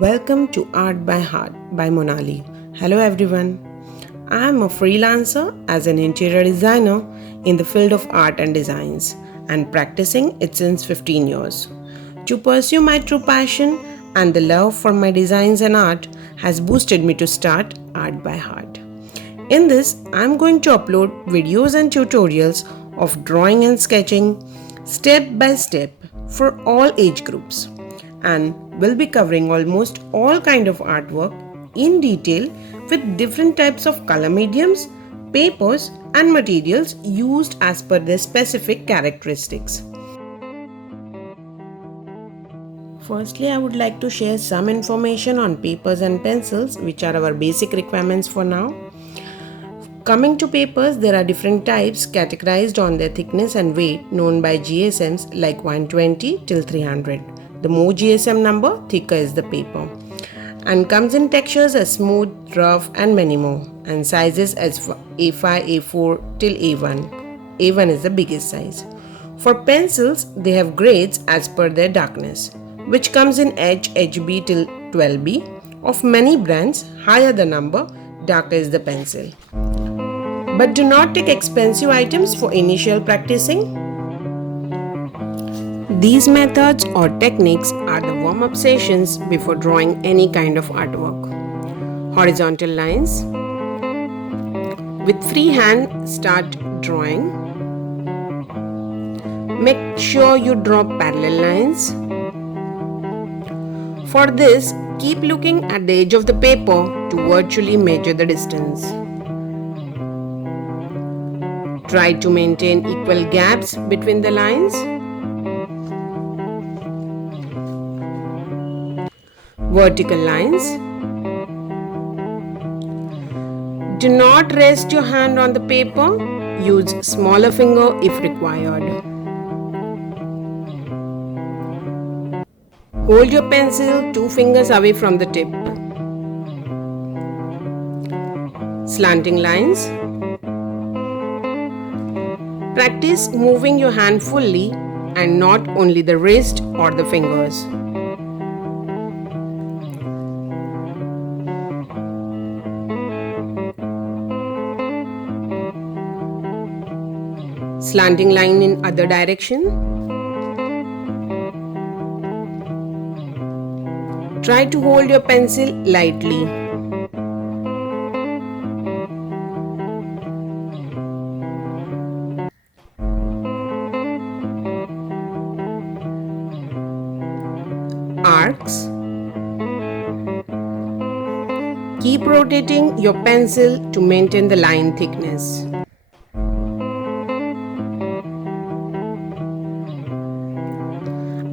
Welcome to Art by Heart by Monali. Hello everyone. I am a freelancer as an interior designer in the field of art and designs and practicing it since 15 years. To pursue my true passion and the love for my designs and art has boosted me to start Art by Heart. In this, I am going to upload videos and tutorials of drawing and sketching step by step for all age groups and will be covering almost all kind of artwork in detail with different types of color mediums, papers and materials used as per their specific characteristics. Firstly, I would like to share some information on papers and pencils, which are our basic requirements for now. Coming to papers, there are different types categorized on their thickness and weight known by GSMs like 120 till 300. The more GSM number, thicker is the paper. And comes in textures as smooth, rough and many more. And sizes as A5, A4 till A1. A1 is the biggest size. For pencils, they have grades as per their darkness, which comes in H, HB till 12B. Of many brands, higher the number, darker is the pencil. But do not take expensive items for initial practicing. These methods or techniques are the warm-up sessions before drawing any kind of artwork. Horizontal lines. With free hand, start drawing. Make sure you draw parallel lines. For this, keep looking at the edge of the paper to virtually measure the distance. Try to maintain equal gaps between the lines. Vertical lines. Do not rest your hand on the paper. Use smaller finger if required. Hold your pencil 2 fingers away from the tip. Slanting lines. Practice moving your hand fully and not only the wrist or the fingers. Slanting line in other direction. Try to hold your pencil lightly. Arcs. Keep rotating your pencil to maintain the line thickness.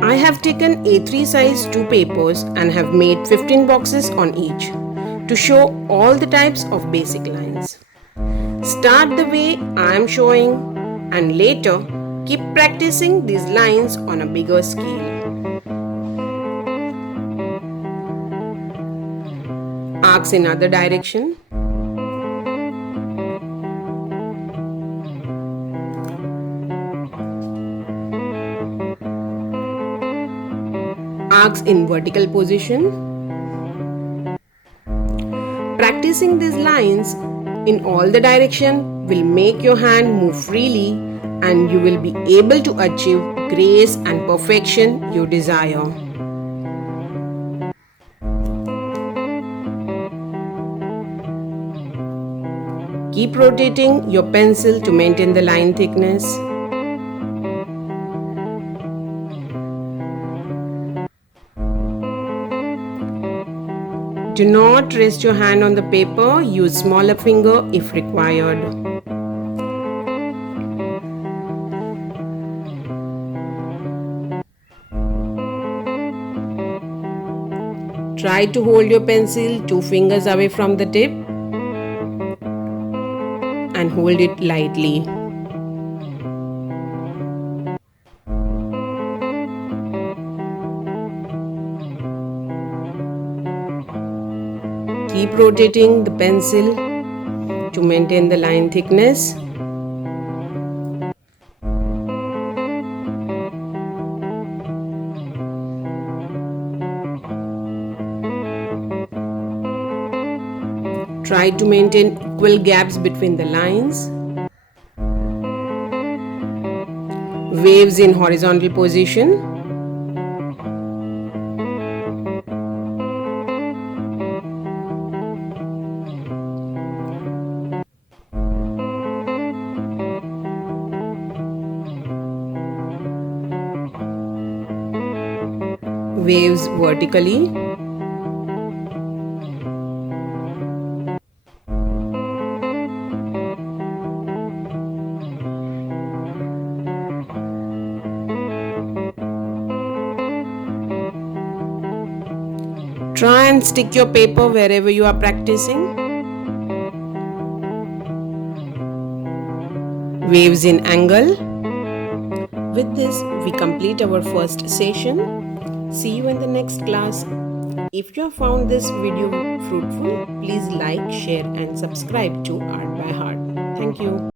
I have taken A3 size 2 papers and have made 15 boxes on each to show all the types of basic lines. Start the way I am showing and later keep practicing these lines on a bigger scale. Arcs in other direction. Arcs in vertical position. Practicing these lines in all the direction will make your hand move freely and you will be able to achieve grace and perfection you desire. Keep rotating your pencil to maintain the line thickness. Do not rest your hand on the paper, use smaller finger if required. Try to hold your pencil 2 fingers away from the tip and hold it lightly. Keep rotating the pencil to maintain the line thickness. Try to maintain equal gaps between the lines. Waves in horizontal position. Waves vertically. Try and stick your paper wherever you are practicing. Waves in angle. With this, we complete our first session. See you in the next class. If you have found this video fruitful, please like, share and subscribe to Art by Heart. Thank you.